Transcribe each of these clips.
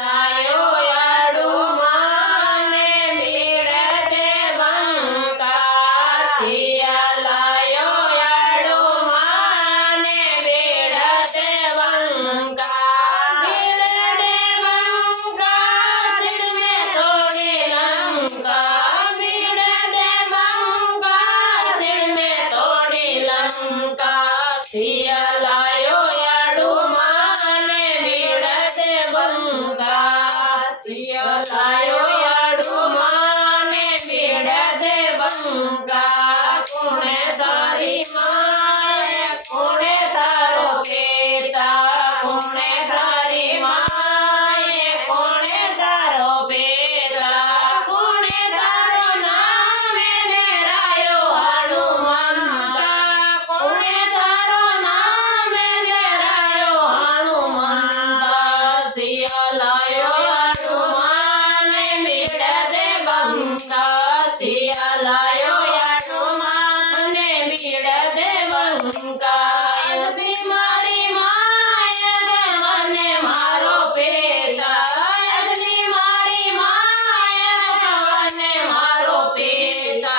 आयो याडू माने बीड़ते बंका सियालायो याडू माने बीड़ते बंका बीड़ते बंका सिर में तोड़ी लंका बीड़ते बंका सिर में तोड़ी लंका सियालायो याडू माने बीड़ते बंका सियालायो याडू माने बीड़ते बंका कुणे तारी माय कुणे तारो पेता कुणे तारी माय कुणे तारो पेता कुणे तारो नामे देरायो हनुमंता कुणे तारो नामे देरायो हनुमंता सियालायो हनुमाने बीड़ते बंका सियालायो हनुमाने बीड़ते बंका यदि मारी माया मने मारो पेता यदि मारी माया मने मारो पेता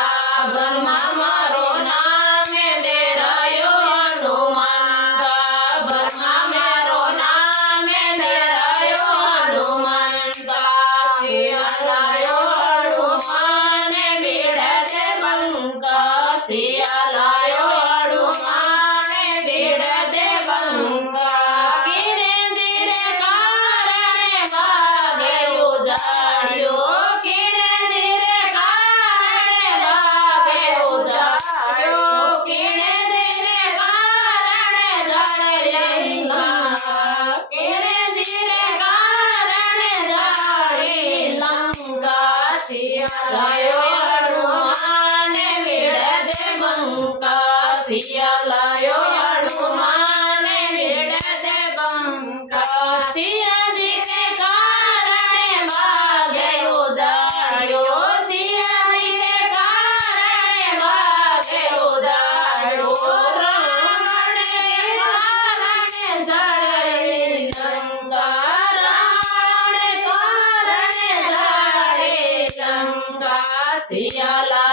ब्रह्मा मारो नामे देरायो हनुमंता ब्रह्मा मारो नामे देरायो हनुमंता सियालायो हनुमाने बीड़ते बंका सियालायो हनुमाने बीड़ते बंका किने धीरे कारणे भागे उजाड़ियो किने धीरे कारणे भागे उजाड़ियो किने धीरे कारणे जाड़े लंका किने धीरे कारणे जाड़े लंका सियालायो हनुमाने बीड़ते बंका सियालायो हनुमाने बीड़ते बंका सिया जी के कारणे भागे उजाड़ियो सिया जी के कारणे भागे उजाड़ियो रावण के कारणे जाड़े लंका रावण कारणे जाड़े लंका सियाला